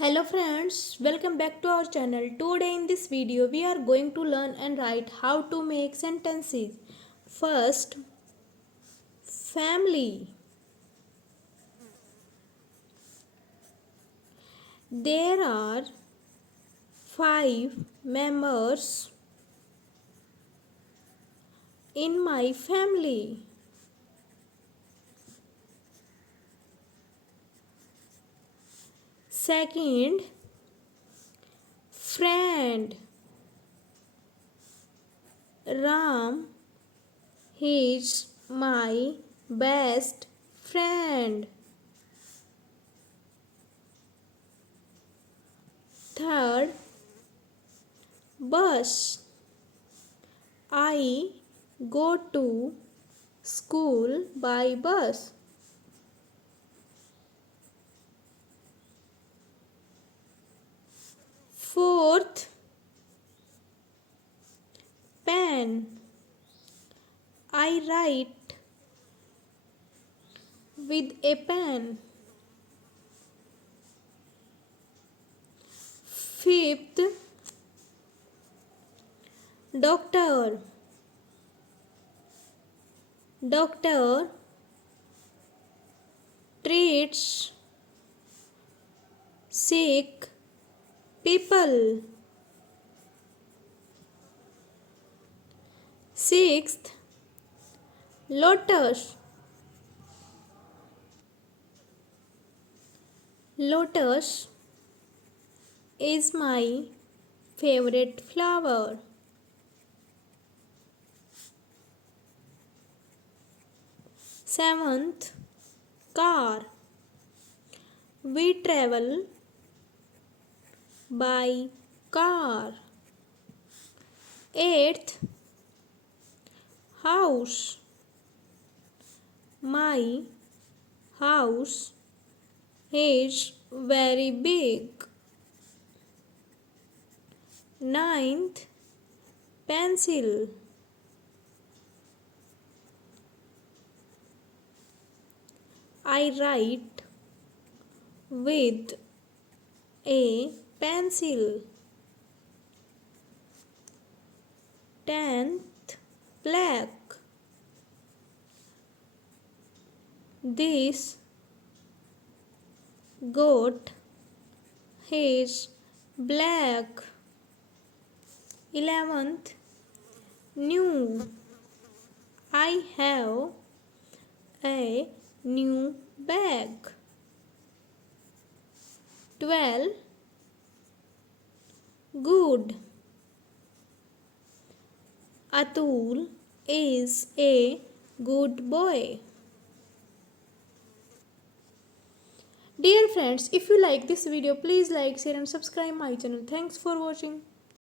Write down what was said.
Hello friends, welcome back to our channel. Today in this video we are going to learn and write how to make sentences. First, family. There are 5 members in my family. Second, friend. Ram is my best friend. Third, bus. I go to school by bus. Fourth, pen. I write with a pen. Fifth, doctor. Doctor treats sick people. Sixth, lotus. Lotus is my favorite flower. Seventh, car. We travel by car. Eighth, house. My house is very big. Ninth, pencil. I write with a pencil. 10th, black. This goat is black. 11th, new. I have a new bag. 12, good. Atul is a good boy. Dear friends, if you like this video, please like, share and subscribe my channel. Thanks for watching.